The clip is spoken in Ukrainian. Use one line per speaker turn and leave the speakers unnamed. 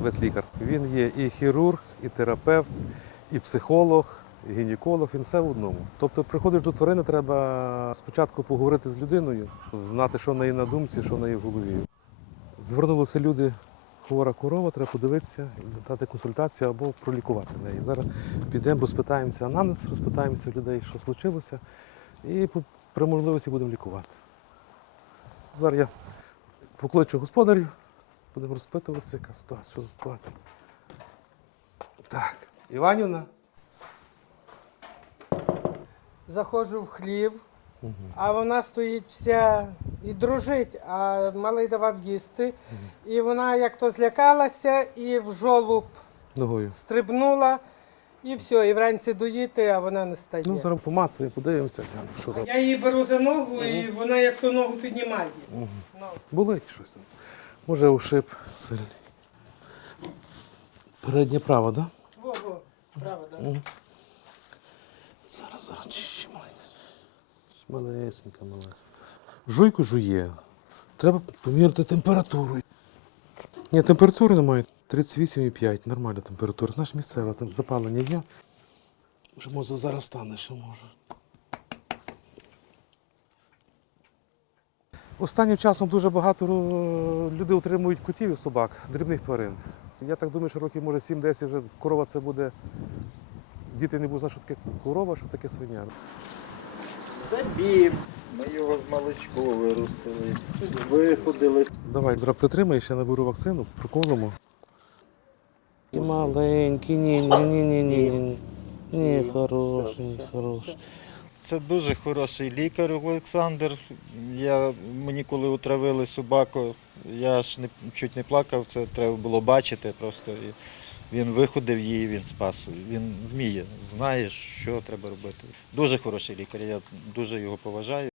Ветлікар. Він є і хірург, і терапевт, і психолог, і гінеколог. Він все в одному. Тобто, приходиш до тварини, треба спочатку поговорити з людиною, знати, що в неї на думці, що в неї в голові. Звернулися люди, хвора корова, треба подивитися, і дати консультацію або пролікувати неї. Зараз підемо, розпитаємося анамнез, розпитаємося людей, що случилося, і при можливості будемо лікувати. Зараз я покличу господарів, будемо розпитуватися, яка ситуація, що за ситуація. Так, Іванівна.
Заходжу в хлів, а вона стоїть вся і дружить, а малий давав їсти. І вона як то злякалася і в жолуб
Ногою.
стрибнула, і все, і вранці доїти, а вона не стає.
Ну, зараз помацаємо, подивимося, що там.
Я її беру за ногу, і вона як то ногу піднімає. Ну,
Болить щось. Може, ушиб сильний. Переднє право, так? Да?
во, во, право, да.
Зараз, зараз. Малесенька, малесенька. Жуйку жує. Треба поміряти температуру. Ні, температури немає. 38,5. Нормальна температура. Знаєш, місцева, там запалення є. Може зараз стане, ще може. Останнім часом дуже багато е, людей утримують котів і собак, дрібних тварин. Я так думаю, що років може 7-10 вже корова це буде. Діти не будуть знати, що таке корова, що таке свиня.
Забів. Ми його з маличку виростили. Виходили.
Давай, зараз притримай, ще наберу вакцину, проколимо. Маленький, ні, ні, ні, ні, ні, ні. Ні, хороший, ні, хороший.
Це дуже хороший лікар Олександр. Я, мені коли отравили собаку, я ж не, чуть не плакав, це треба було бачити просто. І він виходив її, він спас. Він вміє, знає, що треба робити. Дуже хороший лікар, я дуже його поважаю.